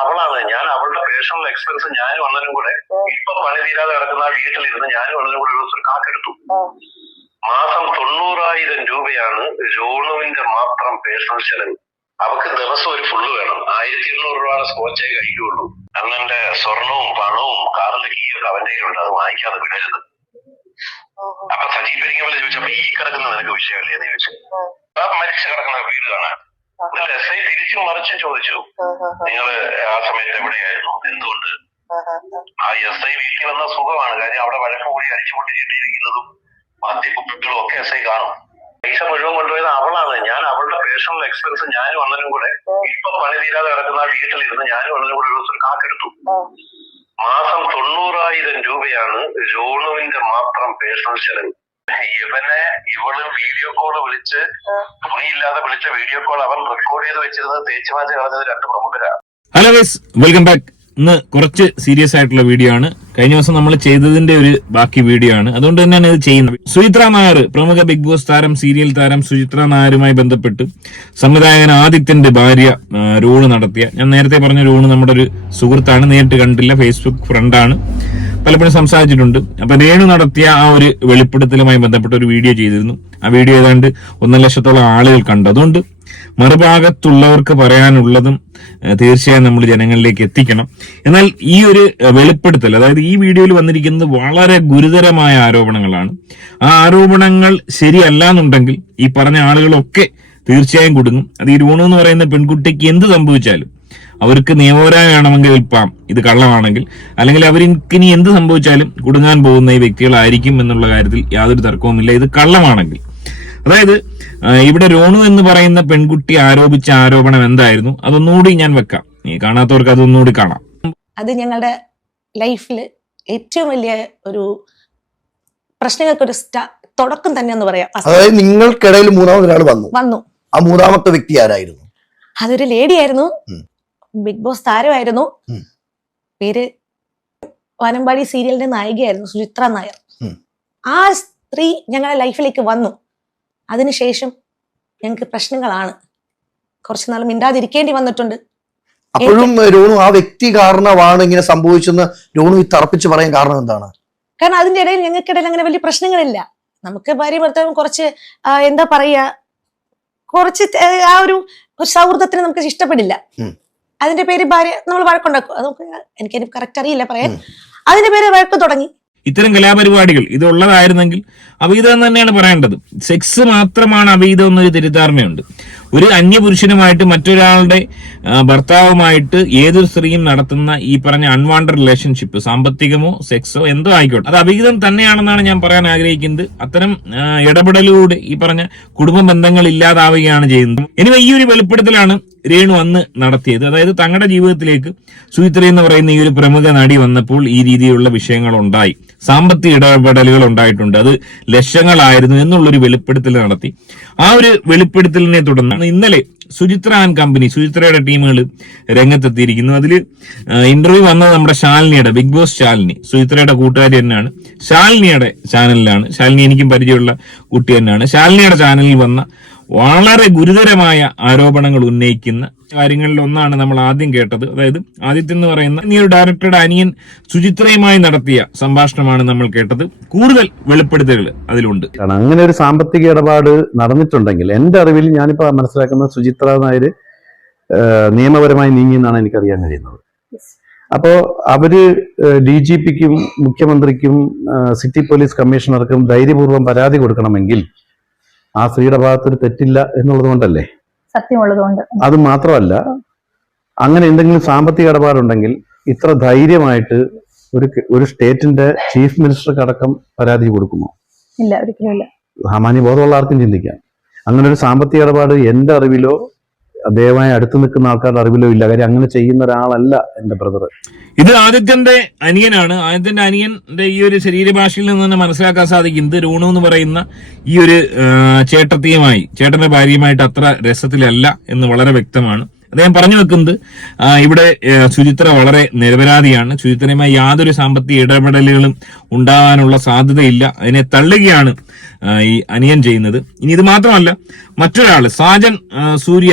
അവളാണ്. ഞാൻ അവളുടെ പേഴ്സണൽ എക്സ്പെൻസ് ഞാൻ അണ്ണനും കൂടെ ഇപ്പൊ പണി തീരാതെ കിടക്കുന്ന ആ വീട്ടിലിരുന്ന് ഞാനും അണ്ണനും കൂടെ ഒരു ദിവസം കാക്കെടുത്തു മാസം തൊണ്ണൂറായിരം രൂപയാണ് രോണുവിന്റെ മാത്രം പേഴ്സണൽ ചെലവ്. അവക്ക് ദിവസം ഒരു ഫുള്ള് വേണം. ആയിരത്തി എണ്ണൂറ് രൂപയുടെ സ്കോച്ചേ കഴിക്കുള്ളൂ അന്നെ സ്വർണവും പണവും കാറിന്റെ കീയൊക്കെ അവന്റെ കയ്യിലുണ്ട്. അത് വാങ്ങിക്കാതെ വിടരുത്. അപ്പൊ സജീവ് ചോദിച്ചപ്പോ ഈ കിടക്കുന്ന നിനക്ക് വിഷയമല്ലേ എന്ന് ചോദിച്ചു. മരിച്ചു കിടക്കുന്ന വീട് കാണാൻ. എന്നിട്ട് എസ് ഐ തിരിച്ചും മറിച്ചും ചോദിച്ചു. നിങ്ങൾ ആ സമയത്ത് എവിടെയായിരുന്നു? എന്തുകൊണ്ട്? ആ എസ് ഐ വീട്ടിൽ വന്ന സുഖമാണ്. കാര്യം അവിടെ വഴക്ക് കൂടി അടിച്ചുപൊട്ടിച്ചിട്ടിരിക്കുന്നതും മദ്യക്കുപ്പികളും ഒക്കെ എസ് ഐ കാണും. പൈസ മുഴുവൻ കൊണ്ടുപോയത് അവളാണ്. ഞാൻ അവളുടെ പേഴ്സണൽ എക്സ്പെൻസ് ഞാനും അണ്ണനും കൂടെ ഇപ്പൊ പണി തീരാതെ കിടക്കുന്ന വീട്ടിലിരുന്ന് ഞാനും അണ്ണനും കൂടെ ഒരു ദിവസം കാക്കെടുത്തു. മാസം തൊണ്ണൂറായിരം രൂപയാണ് രോണുവിന്റെ മാത്രം പേഴ്സണൽ ചെലവ്. ഇവനെ ഇവൾ വീഡിയോ കോൾ വിളിച്ച് തുണിയില്ലാതെ വിളിച്ച വീഡിയോ കോൾ അവൻ റെക്കോർഡ് ചെയ്ത് വെച്ചിരുന്നത് തേച്ചുമാറ്റി കളഞ്ഞത് രണ്ട് പ്രമുഖരാണ് ഹലോ വെൽക്കം ബാക്ക് ഇന്ന് കുറച്ച് സീരിയസ് ആയിട്ടുള്ള വീഡിയോ ആണ്. കഴിഞ്ഞ ദിവസം നമ്മൾ ചെയ്തതിന്റെ ഒരു ബാക്കി വീഡിയോ ആണ്. അതുകൊണ്ട് തന്നെയാണ് ഇത് ചെയ്യുന്നത്. സുചിത്ര നായർ പ്രമുഖ ബിഗ് ബോസ് താരം സീരിയൽ താരം സുചിത്ര നായരുമായി ബന്ധപ്പെട്ട് സംവിധായകൻ ആദിത്യന്റെ ഭാര്യ രൂണ് നടത്തിയ ഞാൻ നേരത്തെ പറഞ്ഞ രൂണ് നമ്മുടെ ഒരു സുഹൃത്താണ് നേരിട്ട് കണ്ടില്ല ഫേസ്ബുക്ക് ഫ്രണ്ടാണ് പലപ്പോഴും സംസാരിച്ചിട്ടുണ്ട്. അപ്പൊ രേണു നടത്തിയ ആ ഒരു വെളിപ്പെടുത്തലുമായി ബന്ധപ്പെട്ട ഒരു വീഡിയോ ചെയ്തിരുന്നു. ആ വീഡിയോ ഏതാണ്ട് ഒന്നര ലക്ഷത്തോളം ആളുകൾ കണ്ടു. അതുകൊണ്ട് മറുഭാഗത്തുള്ളവർക്ക് പറയാനുള്ളതും തീർച്ചയായും നമ്മൾ ജനങ്ങളിലേക്ക് എത്തിക്കണം. എന്നാൽ ഈ ഒരു വെളിപ്പെടുത്തൽ അതായത് ഈ വീഡിയോയിൽ വന്നിരിക്കുന്നത് വളരെ ഗുരുതരമായ ആരോപണങ്ങളാണ്. ആ ആരോപണങ്ങൾ ശരിയല്ല എന്നുണ്ടെങ്കിൽ ഈ പറഞ്ഞ ആളുകളൊക്കെ തീർച്ചയായും കുടുങ്ങും. അത് ഈ രൂണു എന്ന് പറയുന്ന പെൺകുട്ടിക്ക് എന്ത് സംഭവിച്ചാലും അവർക്ക് നിയമപരായ വേണമെങ്കിൽ ഇപ്പം ഇത് കള്ളമാണെങ്കിൽ. അല്ലെങ്കിൽ അവർക്ക് ഇനി എന്ത് സംഭവിച്ചാലും കുടുങ്ങാൻ പോകുന്ന ഈ വ്യക്തികളായിരിക്കും എന്നുള്ള കാര്യത്തിൽ യാതൊരു തർക്കവുമില്ല. ഇത് കള്ളമാണെങ്കിൽ. അതായത് ഇവിടെ രോണു എന്ന് പറയുന്ന പെൺകുട്ടി ആരോപിച്ച ആരോപണം എന്തായിരുന്നു? അതൊന്നുകൂടി ഞാൻ വെക്കാം. നീ കാണാത്തവർക്ക് അതൊന്നുകൂടി കാണാം. അത് ഞങ്ങളുടെ ലൈഫിൽ ഏറ്റവും വലിയ ഒരു പ്രശ്നങ്ങൾക്ക് ഒരു തുടക്കം തന്നെ എന്ന് പറയാം. അതായത് നിങ്ങൾക്കിടയിൽ മൂന്നാമതൊരാൾ വന്നു. വന്നു. ആ മൂന്നാമത്തെ വ്യക്തി ആരായിരുന്നു? അതൊരു ലേഡി ആയിരുന്നു. ബിഗ് ബോസ് താരമായിരുന്നു. പേര് വനമ്പാടി സീരിയലിന്റെ നായികയായിരുന്നു സുചിത്ര നായർ. ആ സ്ത്രീ ഞങ്ങളുടെ ലൈഫിലേക്ക് വന്നു. അതിനുശേഷം ഞങ്ങൾക്ക് പ്രശ്നങ്ങളാണ്. കുറച്ചു നാൾ മിണ്ടാതിരിക്കേണ്ടി വന്നിട്ടുണ്ട്. അപ്പോഴും രോണു ആ വ്യക്തി കാരണമാണ് ഇങ്ങനെ സംഭവിച്ചെന്ന് രോണു ഈ തറപ്പിച്ച് പറയാൻ കാരണം എന്താണ്? കാരണം അതിന്റെ ഇടയിൽ ഞങ്ങൾക്കിടയിൽ അങ്ങനെ വലിയ പ്രശ്നങ്ങളില്ല. നമുക്ക് ഭാര്യ ഭർത്താവും കുറച്ച് എന്താ പറയാ കുറച്ച് ആ ഒരു സൗഹൃദത്തിന് നമുക്ക് ഇഷ്ടപ്പെടില്ല. അതിന്റെ പേര് ഭാര്യ നമ്മൾ വഴക്കുണ്ടാക്കും. അത് നമുക്ക് എനിക്ക് കറക്റ്റ് അറിയില്ല പറയാൻ. അതിന്റെ പേര് വഴക്ക് തുടങ്ങി. ഇത്തരം കലാപരിപാടികൾ ഇത് ഉള്ളതായിരുന്നെങ്കിൽ തന്നെയാണ് പറയേണ്ടത്. സെക്സ് മാത്രമാണ് അവീതം എന്നൊരു തെറ്റിദ്ധാരണയുണ്ട് ഒരു അന്യപുരുഷനുമായിട്ട് മറ്റൊരാളുടെ ഭർത്താവുമായിട്ട് ഏതൊരു സ്ത്രീയും നടത്തുന്ന ഈ പറഞ്ഞ അൺവാണ്ടഡ് റിലേഷൻഷിപ്പ് സാമ്പത്തികമോ സെക്സോ എന്തോ ആയിക്കോട്ടെ. അത് അഭിഹിതം തന്നെയാണെന്നാണ് ഞാൻ പറയാൻ ആഗ്രഹിക്കുന്നത്. അത്തരം ഇടപെടലിലൂടെ ഈ പറഞ്ഞ കുടുംബ ബന്ധങ്ങൾ ഇല്ലാതാവുകയാണ് ചെയ്യുന്നത്. ഇനി ഈ ഒരു വെളിപ്പെടുത്തലാണ് രേണു അന്ന് നടത്തിയത്. അതായത് തങ്ങളുടെ ജീവിതത്തിലേക്ക് സുചിത്ര എന്ന് പറയുന്ന ഈ ഒരു പ്രമുഖ നടി വന്നപ്പോൾ ഈ രീതിയിലുള്ള വിഷയങ്ങൾ ഉണ്ടായി സാമ്പത്തിക ഇടപെടലുകൾ ഉണ്ടായിട്ടുണ്ട്. അത് ലക്ഷങ്ങളായിരുന്നു എന്നുള്ളൊരു വെളിപ്പെടുത്തൽ നടത്തി. ആ ഒരു വെളിപ്പെടുത്തലിനെ തുടർന്നാണ് ഇന്നലെ സുചിത്ര ആൻഡ് കമ്പനി സുചിത്രയുടെ ടീമുകൾ രംഗത്തെത്തിയിരിക്കുന്നു. അതിൽ ഇന്റർവ്യൂ വന്നത് നമ്മുടെ ശാലിനിയുടെ ബിഗ് ബോസ് ശാലിനി സുചിത്രയുടെ കൂട്ടുകാരി തന്നെയാണ്. ശാലിനിയുടെ ചാനലിലാണ് ശാലിനി എനിക്കും പരിചയമുള്ള കുട്ടി തന്നെയാണ്. ശാലിനിയുടെ ചാനലിൽ വന്ന വളരെ ഗുരുതരമായ ആരോപണങ്ങൾ ഉന്നയിക്കുന്ന കാര്യങ്ങളിൽ ഒന്നാണ് നമ്മൾ ആദ്യം കേട്ടത്. അതായത് ആദിത്യം എന്ന് പറയുന്ന ഈ ഒരു ഡയറക്ടറുടെ അനിയൻ സുചിത്രയുമായി നടത്തിയ സംഭാഷണമാണ് നമ്മൾ കേട്ടത്. കൂടുതൽ വെളിപ്പെടുത്തലുകൾ അതിലുണ്ട്. കാരണം അങ്ങനെ ഒരു സാമ്പത്തിക ഇടപാട് നടന്നിട്ടുണ്ടെങ്കിൽ എന്റെ അറിവിൽ ഞാനിപ്പോ മനസ്സിലാക്കുന്ന സുചിത്ര നായർ നിയമപരമായി നീങ്ങി എന്നാണ് എനിക്കറിയാൻ കഴിയുന്നത്. അപ്പോൾ അവർ ഡി ജി പിക്കും മുഖ്യമന്ത്രിക്കും സിറ്റി പോലീസ് കമ്മീഷണർക്കും ധൈര്യപൂർവം പരാതി കൊടുക്കണമെങ്കിൽ ആ സ്ത്രീയുടെ ഭാഗത്തൊരു തെറ്റില്ല എന്നുള്ളത് കൊണ്ടല്ലേ? സത്യമുള്ളതുകൊണ്ട്. അത് മാത്രമല്ല അങ്ങനെ എന്തെങ്കിലും സാമ്പത്തിക ഇടപാടുണ്ടെങ്കിൽ ഇത്ര ധൈര്യമായിട്ട് ഒരു ഒരു സ്റ്റേറ്റിന്റെ ചീഫ് മിനിസ്റ്റർക്ക് അടക്കം പരാതി കൊടുക്കുമോ? ഇല്ല ഒരിക്കലും ഇല്ല. സാമാന്യ ബോധമുള്ള ആർക്കും ചിന്തിക്കാം. അങ്ങനെ ഒരു സാമ്പത്തിക ഇടപാട് എന്റെ അറിവിലോ ദയവായി അടുത്ത് നിൽക്കുന്ന ആൾക്കാരുടെ അറിവിലോ ഇല്ല. കാര്യം അങ്ങനെ ചെയ്യുന്ന ഒരാളല്ല എന്റെ ബ്രദർ ഇത് ആദിത്യന്റെ അനിയനാണ്. ആദിത്യന്റെ അനിയന്റെ ഈ ഒരു ശരീരഭാഷയിൽ നിന്ന് തന്നെ മനസ്സിലാക്കാൻ സാധിക്കും. ഇത് രൂണു എന്ന് പറയുന്ന ഈ ഒരു ചേട്ടത്തിയുമായി ചേട്ടന്റെ ഭാര്യയുമായിട്ട് അത്ര രസത്തിലല്ല എന്ന് വളരെ വ്യക്തമാണ്. അദ്ദേഹം പറഞ്ഞു വെക്കുന്നത് ഇവിടെ ശുചിത്ര വളരെ നിരപരാധിയാണ്. സുചിത്രയുമായി യാതൊരു സാമ്പത്തിക ഇടപെടലുകളും ഉണ്ടാകാനുള്ള സാധ്യതയില്ല. അതിനെ തള്ളുകയാണ് ഈ അനിയൻ ചെയ്യുന്നത്. ഇനി ഇത് മാത്രമല്ല മറ്റൊരാൾ സാജൻ സൂര്യ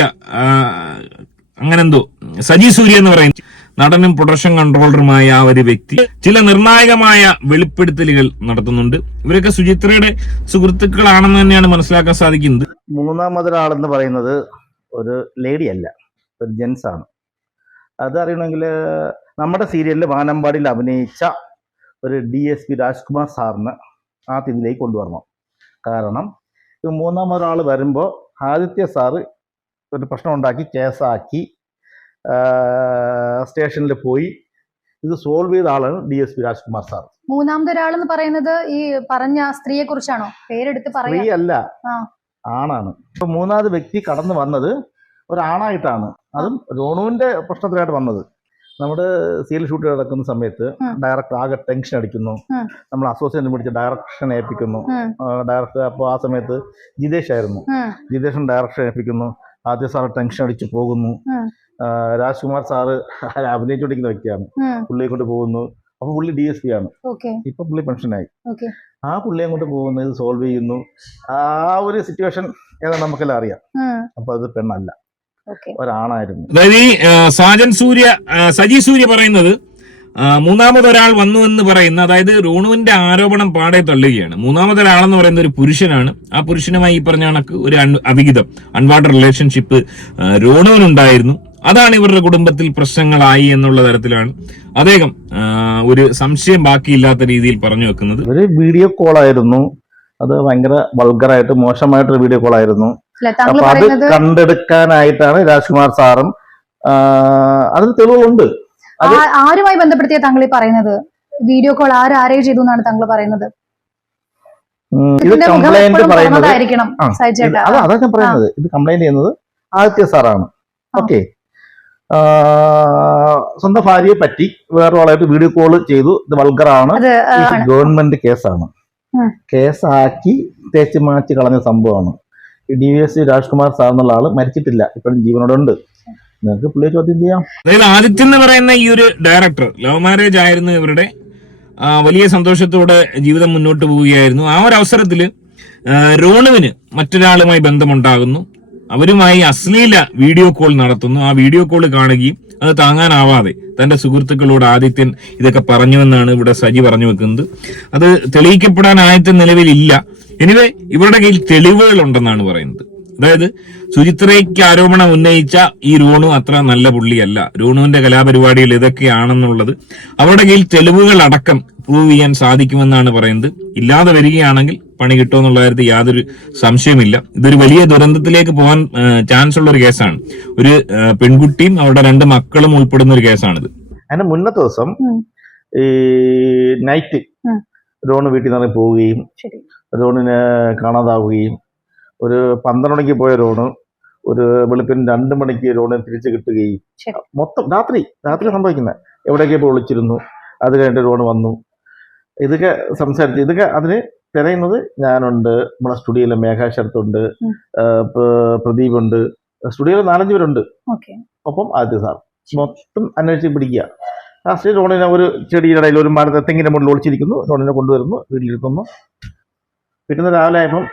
അങ്ങനെന്തോ സജി സൂര്യ എന്ന് പറയുന്നത് നടനും പ്രൊഡക്ഷൻ കൺട്രോളറുമായ ആ ഒരു വ്യക്തി. ചില നിർണായകമായ വെളിപ്പെടുത്തലുകൾ നടത്തുന്നുണ്ട്. ഇവരൊക്കെ സുചിത്രയുടെ സുഹൃത്തുക്കളാണെന്ന് തന്നെയാണ് മനസ്സിലാക്കാൻ സാധിക്കുന്നത്. മൂന്നാമതൊരാളെന്ന് പറയുന്നത് ഒരു ലേഡി അല്ല. ഒരു ജെൻസ് ആണ്. അത് അറിയണമെങ്കിൽ നമ്മുടെ സീരിയലിൽ വാനമ്പാടിയിൽ അഭിനയിച്ച ഒരു ഡി എസ് പി രാജ്കുമാർ സാറിന് ആ തിഥിയിലേക്ക് കൊണ്ടുവരണം. കാരണം ഇത് മൂന്നാമതൊരാൾ വരുമ്പോൾ ആദിത്യ സാറ് ഒരു പ്രശ്നം ഉണ്ടാക്കി കേസാക്കി സ്റ്റേഷനിൽ പോയി. ഇത് സോൾവ് ചെയ്ത ആളാണ് D S P Rajkumar sir മൂന്നാമത്തെ എന്ന് പറയുന്നത് ഈ പറഞ്ഞ സ്ത്രീയെ കുറിച്ചാണോ? പേരെടുത്ത് സ്ത്രീ അല്ല ആണാണ്. ഇപ്പൊ മൂന്നാമത് വ്യക്തി കടന്നു വന്നത് ഒരാണായിട്ടാണ്. അതും രോണുവിന്റെ പ്രശ്നത്തിലായിട്ട് വന്നത്. നമ്മുടെ സീരിയൽ ഷൂട്ട് നടക്കുന്ന സമയത്ത് ഡയറക്ടർ ആകെ ടെൻഷൻ അടിക്കുന്നു. നമ്മൾ അസോസിയേഷൻ പിടിച്ച് ഡയറക്ഷൻ ഏൽപ്പിക്കുന്നു. ഡയറക്ടർ അപ്പോൾ ആ സമയത്ത് ജിതേഷ് ആയിരുന്നു. ജിതേഷൻ ഡയറക്ഷൻ ഏൽപ്പിക്കുന്നു. ആദ്യ സാറ് ടെൻഷൻ അടിച്ച് പോകുന്നു. രാജ്കുമാർ സാറ് അഭിനയിച്ചുകൊണ്ടിരിക്കുന്ന വ്യക്തിയാണ്. പുള്ളിയെ കൊണ്ട് പോകുന്നു. അപ്പൊ പുള്ളി ഡി എസ് പി ആണ്. ഇപ്പൊ പുള്ളി പെൻഷനായി ആ പുള്ളിയെ കൊണ്ട് പോകുന്നത് ഇത് സോൾവ് ചെയ്യുന്നു. ആ ഒരു സിറ്റുവേഷൻ ഏതാ നമുക്കെല്ലാം അറിയാം. അപ്പൊ അത് പെണ്ണല്ല. ഒരാണായിരുന്നു അതായത് ഈ സാജൻ സൂര്യ സജി സൂര്യ പറയുന്നത് മൂന്നാമതൊരാൾ വന്നു എന്ന് പറയുന്ന അതായത് റോണുവിന്റെ ആരോപണം പാടെ തള്ളുകയാണ്. മൂന്നാമതൊരാളെന്ന് പറയുന്ന ഒരു പുരുഷനാണ്. ആ പുരുഷനുമായി ഈ പറഞ്ഞ കണക്ക് ഒരു അൺ- അവിഹിതം അൺവാട്ടർ റിലേഷൻഷിപ്പ് റോണുവിനുണ്ടായിരുന്നു അതാണ് ഇവരുടെ കുടുംബത്തിൽ പ്രശ്നങ്ങളായി എന്നുള്ള തരത്തിലാണ് അദ്ദേഹം ഒരു സംശയം ബാക്കിയില്ലാത്ത രീതിയിൽ പറഞ്ഞു വെക്കുന്നത്. ഒരു വീഡിയോ കോൾ ആയിരുന്നു. അത് ഭയങ്കര വൾഗറായിട്ട് മോശമായിട്ടൊരു വീഡിയോ കോൾ ആയിരുന്നു. അപ്പൊ അത് കണ്ടെടുക്കാനായിട്ടാണ് രാജ്കുമാർ സാറും അത് തെളിവുണ്ട് ആരുമായി ബന്ധപ്പെടുത്തിയ താങ്കൾ ഈ പറയുന്നത്? വീഡിയോ കോൾ ആര് ആരേ ചെയ്തു എന്നാണ് താങ്കൾ പറയുന്നത്? ഇത് കംപ്ലൈന്റ് പറയുന്നത് അതാ ഞാൻ പറയുന്നത്. ഇത് കംപ്ലൈന്റ് ചെയ്യുന്നത് ആദിത്യ സാറാണ്. ഓക്കെ. സ്വന്തം ഭാര്യയെ പറ്റി വേറൊരാളായിട്ട് വീഡിയോ കോൾ ചെയ്തു. ഇത് വൾഗറാണ് ഗവൺമെന്റ് കേസാണ്. കേസാക്കി തേച്ച് മാറ്റി കളഞ്ഞ സംഭവമാണ്. D V S Rajkumar sir എന്നുള്ള ആൾ മരിച്ചിട്ടില്ല. ഇപ്പോഴും ജീവനോടുണ്ട്. നിങ്ങൾക്ക് പുള്ളിയെ ചോദ്യം ചെയ്യാം. അതായത് ആദിത്യ എന്ന് പറയുന്ന ഈ ഒരു ഡയറക്ടർ ലവ് മാരേജ് ആയിരുന്നു ഇവരുടെ വലിയ സന്തോഷത്തോടെ ജീവിതം മുന്നോട്ട് പോവുകയായിരുന്നു. ആ ഒരു അവസരത്തിൽ റോണുവിന് മറ്റൊരാളുമായി ബന്ധമുണ്ടാകുന്നു. അവരുമായി അശ്ലീല വീഡിയോ കോൾ നടത്തുന്നു. ആ വീഡിയോ കോൾ കാണുകയും അത് താങ്ങാനാവാതെ തന്റെ സുഹൃത്തുക്കളോട് ആദിത്യൻ ഇതൊക്കെ പറഞ്ഞു എന്നാണ് ഇവിടെ സജി പറഞ്ഞു വെക്കുന്നത്. അത് തെളിയിക്കപ്പെടാൻ ആദ്യത്തെ നിലവിലില്ല. എനിവേ ഇവരുടെ കയ്യിൽ തെളിവുകൾ ഉണ്ടെന്നാണ് പറയുന്നത്. അതായത് സുചിത്രയ്ക്ക് ആരോപണം ഉന്നയിച്ച ഈ രോണു അത്ര നല്ല പുള്ളിയല്ല. രോണുവിന്റെ കലാപരിപാടിയിൽ ഇതൊക്കെയാണെന്നുള്ളത് അവരുടെ കയ്യിൽ തെളിവുകൾ അടക്കം പ്രൂവ് ചെയ്യാൻ സാധിക്കുമെന്നാണ് പറയുന്നത്. ഇല്ലാതെ വരികയാണെങ്കിൽ പണി കിട്ടുമെന്നുള്ള കാര്യത്തിൽ യാതൊരു സംശയമില്ല ഇതൊരു വലിയ ദുരന്തത്തിലേക്ക് പോകാൻ ചാൻസ് ഉള്ള ഒരു കേസാണ് ഒരു പെൺകുട്ടിയും അവരുടെ രണ്ട് മക്കളും ഉൾപ്പെടുന്ന ഒരു കേസാണിത് അതിന് മുന്നത്തെ ദിവസം ഈ നൈറ്റ് ഉം. വീട്ടിൽ നിന്ന് പോവുകയും ഡോണിനെ കാണാതാവുകയും ഒരു പന്ത്രണ്ട് മണിക്ക് പോയ ഡോണ് ഒരു വെളുപ്പിന് രണ്ട് മണിക്ക് ഡോണിനെ തിരിച്ചു കിട്ടുകയും. മൊത്തം രാത്രി രാത്രി സംഭവിക്കുന്നത് എവിടേക്ക് പോയി വിളിച്ചിരുന്നു. അത് കഴിഞ്ഞിട്ട് റോണ് വന്നു. ഇതൊക്കെ സംസാരിച്ച് ഇതൊക്കെ അതിന് തിരയുന്നത് ഞാനുണ്ട് നമ്മളെ സ്റ്റുഡിയോയിലെ മേഘാ ശരത്തുണ്ട്. പ്രദീപ് ഉണ്ട് സ്റ്റുഡിയോയിൽ നാലഞ്ച് പേരുണ്ട് ഒപ്പം ആദ്യ സാർ. മൊത്തം അന്വേഷിച്ച് പിടിക്കുക. ലാസ്റ്റ് റോണിനെ ഒരു ചെടിയുടെ ഇടയിൽ ഒരു മരത്തെ തെങ്ങിന്റെ മുകളിൽ ഒളിച്ചിരിക്കുന്നു. റോണിനെ കൊണ്ടുവരുന്നു വീട്ടിലിരുത്തുന്നു. പിറ്റേന്ന് രാവിലെ ആയപ്പം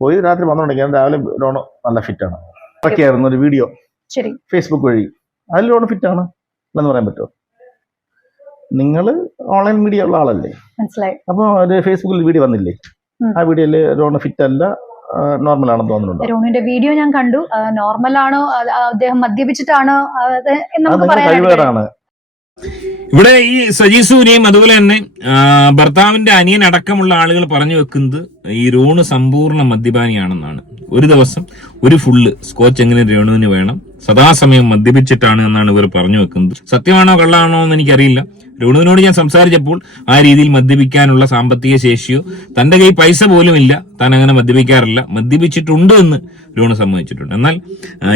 പോയി രാത്രി വന്നു മണിക്കാണ് രാവിലെ റോണ് നല്ല ഫിറ്റാണ്. ഇറക്കിയായിരുന്നു ഒരു വീഡിയോ. ശരി. ഫേസ്ബുക്ക് വഴി. അതിൽ റോണ് ഫിറ്റാണ്. എന്ന് പറയാൻ പറ്റുമോ? നിങ്ങൾ ഓൺലൈൻ മീഡിയ ഉള്ള ആളല്ലേ? മനസ്സിലായി. അപ്പോൾ ഒരു ഫേസ്ബുക്കിൽ വീഡിയോ വന്നില്ലേ? ആ വീഡിയോയിൽ റോണ് ഫിറ്റ് അല്ല നോർമൽ ആണെന്ന് തോന്നുന്നുണ്ട്? രോണിന്റെ വീഡിയോ ഞാൻ കണ്ടു. നോർമൽ ആണോ? അദ്ദേഹം മദ്യപിച്ചിട്ടാണ്? നമുക്ക് ഇവിടെ ഈ സജി സൂര്യയും അതുപോലെ തന്നെ ഭർത്താവിന്റെ അനിയൻ അടക്കമുള്ള ആളുകൾ പറഞ്ഞു വെക്കുന്നത് ഈ റോണ് സമ്പൂർണ മദ്യപാനിയാണെന്നാണ്. ഒരു ദിവസം ഒരു ഫുള്ള് സ്കോച്ച് എങ്ങനെ രേണുവിന് വേണം? സദാസമയം മദ്യപിച്ചിട്ടാണ് എന്നാണ് ഇവർ പറഞ്ഞു വെക്കുന്നത്. സത്യമാണോ കള്ളാണോ എന്ന് എനിക്കറിയില്ല. രേണുവിനോട് ഞാൻ സംസാരിച്ചപ്പോൾ ആ രീതിയിൽ മദ്യപിക്കാനുള്ള സാമ്പത്തിക ശേഷിയോ തന്റെ കയ്യിൽ പൈസ പോലും ഇല്ല താൻ അങ്ങനെ മദ്യപിക്കാറില്ല. മദ്യപിച്ചിട്ടുണ്ട് എന്ന് ലോണ് സമ്മതിച്ചിട്ടുണ്ട്. എന്നാൽ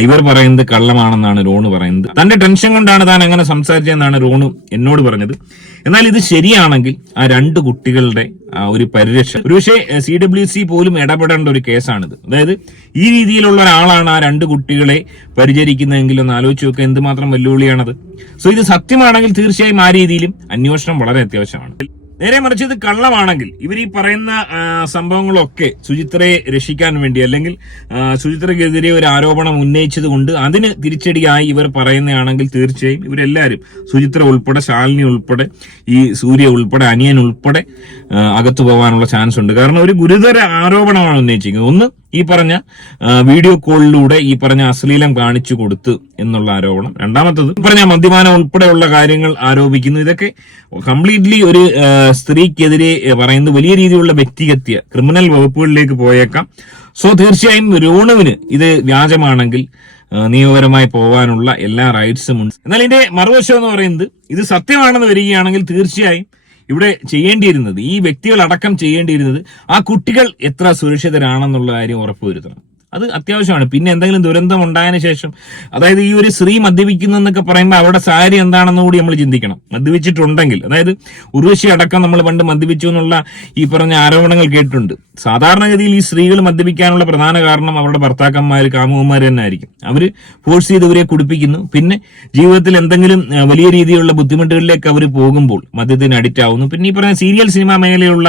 ഇവർ പറയുന്നത് കള്ളമാണെന്നാണ് ലോണ് പറയുന്നത്. തന്റെ ടെൻഷൻ കൊണ്ടാണ് താൻ അങ്ങനെ സംസാരിച്ചതെന്നാണ് ലോണ് എന്നോട് പറഞ്ഞത്. എന്നാൽ ഇത് ശരിയാണെങ്കിൽ ആ രണ്ട് കുട്ടികളുടെ ഒരു പരിരക്ഷ ഒരുപക്ഷെ സി ഡബ്ല്യു സി പോലും ഇടപെടേണ്ട ഒരു കേസാണിത്. അതായത് ഈ രീതിയിലുള്ള ഒരാളാണ് ആ രണ്ട് കുട്ടികളെ പരിചരിക്കുന്നതെങ്കിൽ ഒന്ന് ആലോചിച്ച് നോക്കുക എന്തുമാത്രം വെല്ലുവിളിയാണത്. സോ ഇത് സത്യമാണെങ്കിൽ തീർച്ചയായും ആ രീതിയിലും അന്വേഷണം വളരെ അത്യാവശ്യമാണ്. നേരെ മറിച്ച് ഇത് കള്ളമാണെങ്കിൽ ഇവർ ഈ പറയുന്ന സംഭവങ്ങളൊക്കെ സുചിത്രയെ രക്ഷിക്കാൻ വേണ്ടി അല്ലെങ്കിൽ സുചിത്രക്കെതിരെ ഒരു ആരോപണം ഉന്നയിച്ചത് കൊണ്ട് അതിന് തിരിച്ചടിയായി ഇവർ പറയുന്നതാണെങ്കിൽ തീർച്ചയായും ഇവരെല്ലാവരും സുചിത്ര ഉൾപ്പെടെ ശാലിനി ഉൾപ്പെടെ ഈ സൂര്യ ഉൾപ്പെടെ അനിയൻ ഉൾപ്പെടെ അകത്തു പോകാനുള്ള ചാൻസ് ഉണ്ട്. കാരണം ഒരു ഗുരുതര ആരോപണമാണ് ഉന്നയിച്ചിരിക്കുന്നത്. ഒന്ന് ഈ പറഞ്ഞ വീഡിയോ കോളിലൂടെ ഈ പറഞ്ഞ അശ്ലീലം കാണിച്ചു കൊടുത്തു എന്നുള്ള ആരോപണം. രണ്ടാമത്തത് പറഞ്ഞ മദ്യപാനം ഉൾപ്പെടെയുള്ള കാര്യങ്ങൾ ആരോപിക്കുന്നു. ഇതൊക്കെ കംപ്ലീറ്റ്ലി ഒരു സ്ത്രീക്കെതിരെ പറയുന്നത് വലിയ രീതിയിലുള്ള വ്യക്തിഗത്യ ക്രിമിനൽ വകുപ്പുകളിലേക്ക് പോയേക്കാം. സോ തീർച്ചയായും രോണുവിന് ഇത് വ്യാജമാണെങ്കിൽ നിയമപരമായി പോകാനുള്ള എല്ലാ റൈറ്റ്സും ഉണ്ട്. എന്നാൽ ഇതിന്റെ മറുവശം എന്ന് പറയുന്നത് ഇത് സത്യമാണെന്ന് വരികയാണെങ്കിൽ തീർച്ചയായും ഇവിടെ ചെയ്യേണ്ടിയിരുന്നത് ഈ വ്യക്തികൾ അടക്കം ചെയ്യേണ്ടിയിരുന്നത് ആ കുട്ടികൾ എത്ര സുരക്ഷിതരാണെന്നുള്ള കാര്യം ഉറപ്പുവരുത്തണം. അത് അത്യാവശ്യമാണ്. പിന്നെ എന്തെങ്കിലും ദുരന്തം ഉണ്ടായതിന് ശേഷം അതായത് ഈ ഒരു സ്ത്രീ മദ്യപിക്കുന്നു എന്നൊക്കെ പറയുമ്പോൾ അവരുടെ സാരി എന്താണെന്ന് കൂടി നമ്മൾ ചിന്തിക്കണം. മദ്യപിച്ചിട്ടുണ്ടെങ്കിൽ അതായത് ഉർവശി അടക്കം നമ്മൾ പണ്ട് മദ്യപിച്ചു എന്നുള്ള ഈ പറഞ്ഞ ആരോപണങ്ങൾ കേട്ടിട്ടുണ്ട്. സാധാരണഗതിയിൽ ഈ സ്ത്രീകൾ മദ്യപിക്കാനുള്ള പ്രധാന കാരണം അവരുടെ ഭർത്താക്കന്മാർ കാമുകന്മാർ തന്നെ ആയിരിക്കും. അവർ ഫോഴ്സ് ചെയ്ത് ഇവരെ കുടിപ്പിക്കുന്നു. പിന്നെ ജീവിതത്തിൽ എന്തെങ്കിലും വലിയ രീതിയിലുള്ള ബുദ്ധിമുട്ടുകളിലേക്ക് അവർ പോകുമ്പോൾ മദ്യത്തിന് അഡിക്റ്റ് ആവുന്നു. പിന്നെ ഈ പറഞ്ഞ സീരിയൽ സിനിമ മേഖലയിലുള്ള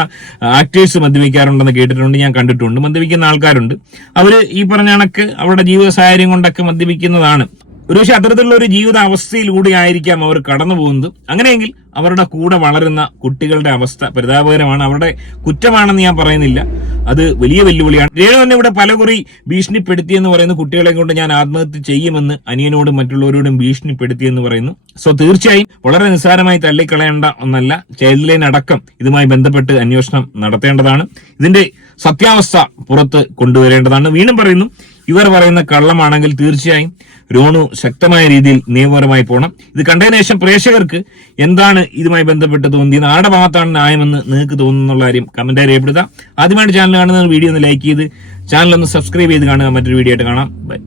ആക്ടേഴ്സ് മദ്യപിക്കാറുണ്ടെന്ന് കേട്ടിട്ടുണ്ട് ഞാൻ കണ്ടിട്ടുണ്ട്. മദ്യപിക്കുന്ന ആൾക്കാരുണ്ട്. അവർ ഈ പറഞ്ഞ കണക്ക് അവരുടെ ജീവിത സാഹചര്യം കൊണ്ടൊക്കെ മദ്യപിക്കുന്നതാണ്. ഒരുപക്ഷെ അത്തരത്തിലുള്ള ഒരു ജീവിത അവസ്ഥയിലൂടെ ആയിരിക്കാം അവർ കടന്നു പോകുന്നത്. അങ്ങനെയെങ്കിൽ അവരുടെ കൂടെ വളരുന്ന കുട്ടികളുടെ അവസ്ഥ പരിതാപകരമാണ്. അവരുടെ കുറ്റമാണെന്ന് ഞാൻ പറയുന്നില്ല. അത് വലിയ വെല്ലുവിളിയാണ്. രേണു തന്നെ ഇവിടെ പലകുറി ഭീഷണിപ്പെടുത്തിയെന്ന് പറയുന്ന. കുട്ടികളെ കൊണ്ട് ഞാൻ ആത്മഹത്യ ചെയ്യുമെന്ന് അനിയനോടും മറ്റുള്ളവരോടും ഭീഷണിപ്പെടുത്തിയെന്ന് പറയുന്നു. സോ തീർച്ചയായും വളരെ നിസ്സാരമായി തള്ളിക്കളയേണ്ട ഒന്നല്ല. ചൈൽഡ് ലൈൻ അടക്കം ഇതുമായി ബന്ധപ്പെട്ട് അന്വേഷണം നടത്തേണ്ടതാണ്. ഇതിന്റെ സത്യാവസ്ഥ പുറത്ത് കൊണ്ടുവരേണ്ടതാണ്. വീണ്ടും പറയുന്നു ഇവർ പറയുന്ന കള്ളമാണെങ്കിൽ തീർച്ചയായും രോണു ശക്തമായ രീതിയിൽ നിയമപരമായി പോകണം ഇത് കണ്ടതിന് ശേഷം പ്രേക്ഷകർക്ക് എന്താണ് ഇതുമായി ബന്ധപ്പെട്ട് തോന്നിയത്? ആരുടെ ഭാഗത്താണ് ന്യായമെന്ന് നിങ്ങൾക്ക് തോന്നുന്നുള്ള കാര്യം കമന്റ് രേഖപ്പെടുത്താം. ആദ്യമായിട്ട് ചാനൽ കാണുന്ന വീഡിയോ ഒന്ന് ലൈക്ക് ചെയ്ത് ചാനൽ ഒന്ന് സബ്സ്ക്രൈബ് ചെയ്ത് കാണുക. മറ്റൊരു വീഡിയോ ആയിട്ട് കാണാം. ബൈ